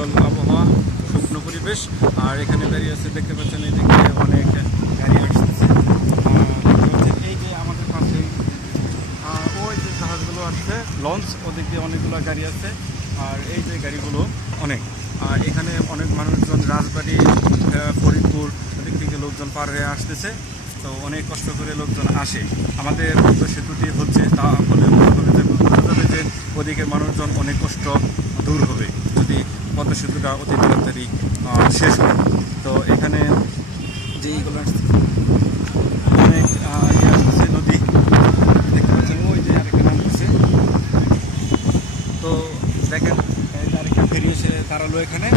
শীতল আবহাওয়া, শুকনো পরিবেশ। আর এখানে দাঁড়িয়ে আছে, দেখতে পাচ্ছেন এদিকে অনেক গাড়ি আসতেছে। এই যে আমাদের পাশে ওই যে জাহাজগুলো আসছে, লঞ্চ, ওদিক দিয়ে অনেকগুলো গাড়ি আছে। আর এই যে গাড়িগুলো অনেক, আর এখানে অনেক মানুষজন রাজবাড়ি, ফরিদপুর ওদিক থেকে লোকজন পার হয়ে আসতেছে। তো অনেক কষ্ট করে লোকজন আসে। আমাদের সেতুটি হচ্ছে, তা বলে মনে হবে যে বোঝা যাবে যে ওদিকের মানুষজন অনেক কষ্ট দূর হবে যদি পদ্মা সেতুটা অতি তাড়াতাড়ি শেষ হয়। তো এখানে যে এইগুলো অনেক ইয়ে আসতেছে, নদী দেখতে পাচ্ছেন, ওই যে আরেকটা নামতেছে। তো দেখেন আরেকটা ফেরি এসে দাঁড়ালো এখানে।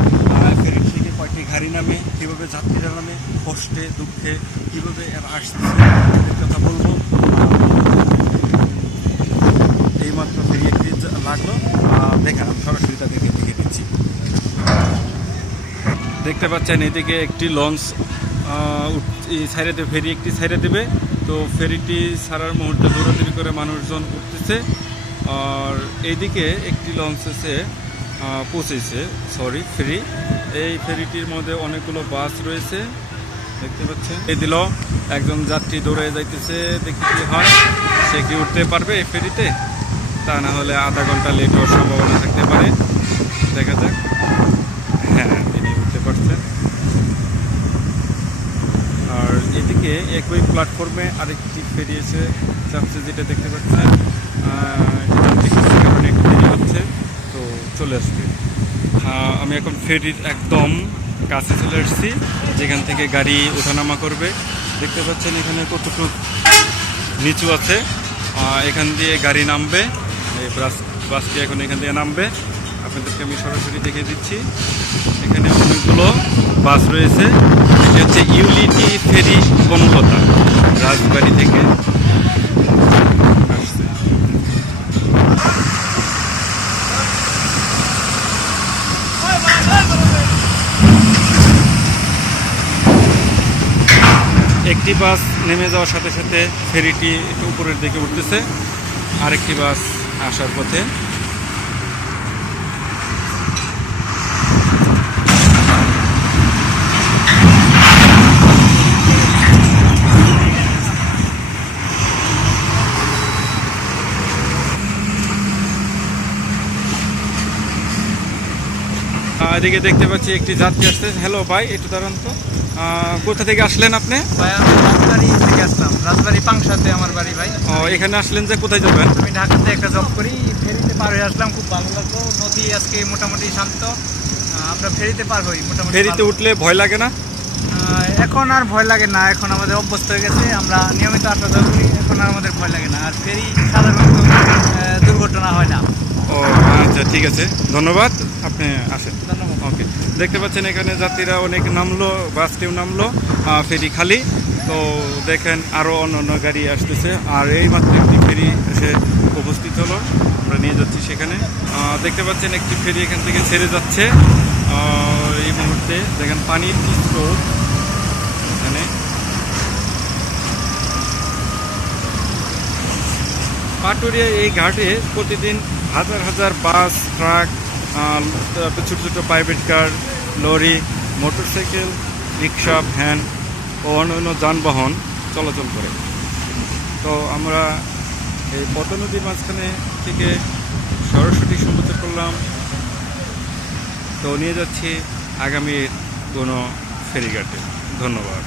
ফেরির থেকে কয়েকটি গাড়ি নামে, কীভাবে যাত্রীরা নামে, কষ্টে দুঃখে কীভাবে আসতেছে এর কথা বলবো। এইমাত্র ফেরি একটি লাগলো, দেখেন আমি সরাসরি তাদেরকে দেখে দিচ্ছি। দেখতে পাচ্ছেন এদিকে একটি লঞ্চ ছাইড়ে দেবে, ফেরি একটি ছাইড়ে দেবে। তো ফেরিটি ছাড়ার মুহূর্তে দৌড়াদৌড়ি করে মানুষজন উঠতেছে। আর এইদিকে একটি লঞ্চ এসে পৌঁছেছে, ফেরি। এই ফেরিটির মধ্যে অনেকগুলো বাস রয়েছে, দেখতে পাচ্ছেন। এই দিল একজন যাত্রী দৌড়ে যাইতেছে, দেখি কি হয়, সে কি উঠতে পারবে এই ফেরিতে, তা না হলে আধা ঘন্টা লেট হওয়ার সম্ভাবনা থাকতে পারে। দেখা যাক। হ্যাঁ, তিনি উঠতে পারছেন। আর এদিকে একই প্ল্যাটফর্মে আরেকটি ফেরি এসে যাচ্ছে, যেটা দেখতে পাচ্ছেন। কারণে একটু দেরি হচ্ছে, তো চলে আসবে। আমি এখন ফেরির একদম কাছে চলে আসছি, যেখান থেকে গাড়ি ওঠানামা করবে। দেখতে পাচ্ছেন এখানে কতটুকু নিচু আছে, এখান দিয়ে গাড়ি নামবে। এই বাসটি এখন এখান দিয়ে নামবে, আপনাদেরকে আমি সরাসরি দেখে দিচ্ছি। এখানে অনেকগুলো বাস রয়েছে। এটি হচ্ছে ইউলিটি ফেরি বনলতা, রাজবাড়ি থেকে আসছে। একটি বাস নেমে যাওয়ার সাথে সাথে ফেরিটি একটু উপরের দিকে উঠতেছে, আরেকটি বাস আসার পথে। এদিকে দেখতে পাচ্ছি একটি যাত্রী আসছে। হ্যালো ভাই, একটু দাঁড়ান তো। কোথা থেকে আসলেন আপনি? ভাই আমি রাজবাড়ি থেকে আসলাম, রাজবাড়ি পাংশাতে আমার বাড়ি ভাই। এখানে আসলেন যে, কোথায় যাবেন? আমি ঢাকাতে একটা জব করি, ফেরিতে পার হয়ে আসলাম, খুব ভালো লাগলো। নদী আজকে মোটামুটি শান্ত, আমরা ফেরিতে পার হই মোটামুটি। ফেরিতে উঠলে ভয় লাগে না? এখন আর ভয় লাগে না, এখন আমাদের অভ্যস্ত হয়ে গেছে, আমরা নিয়মিত আসা যাওয়া করি, এখন আর আমাদের ভয় লাগে না। আর ফেরি সাধারণত দুর্ঘটনা হয় না। ও আচ্ছা, ঠিক আছে, ধন্যবাদ, আপনি আসেন। ধন্যবাদ। ওকে, দেখতে পাচ্ছেন এখানে যাত্রীরা অনেক নামলো, বাসটিও নামলো, ফেরি খালি। তো দেখেন আরও অন্য অন্য গাড়ি আসতেছে। আর এই মাত্র একটি ফেরি এসে উপস্থিত হলো, আমরা নিয়ে যাচ্ছি সেখানে। দেখতে পাচ্ছেন একটি ফেরি এখান থেকে ছেড়ে যাচ্ছে এই মুহূর্তে। দেখেন পানির কি স্রোত এখানে। পাটুরিয়া এই ঘাটে প্রতিদিন হাজার হাজার বাস, ট্রাক, ছোটো ছোটো প্রাইভেট কার, লরি, মোটরসাইকেল, রিক্সা, ভ্যান ও অন্যান্য যানবাহন চলাচল করে। তো আমরা এই পদ্মা নদীর মাঝখানে থেকে সরাসরি সমুদ্র করলাম। তো নিয়ে যাচ্ছি আগামীর কোনো ফেরিঘাটে। ধন্যবাদ।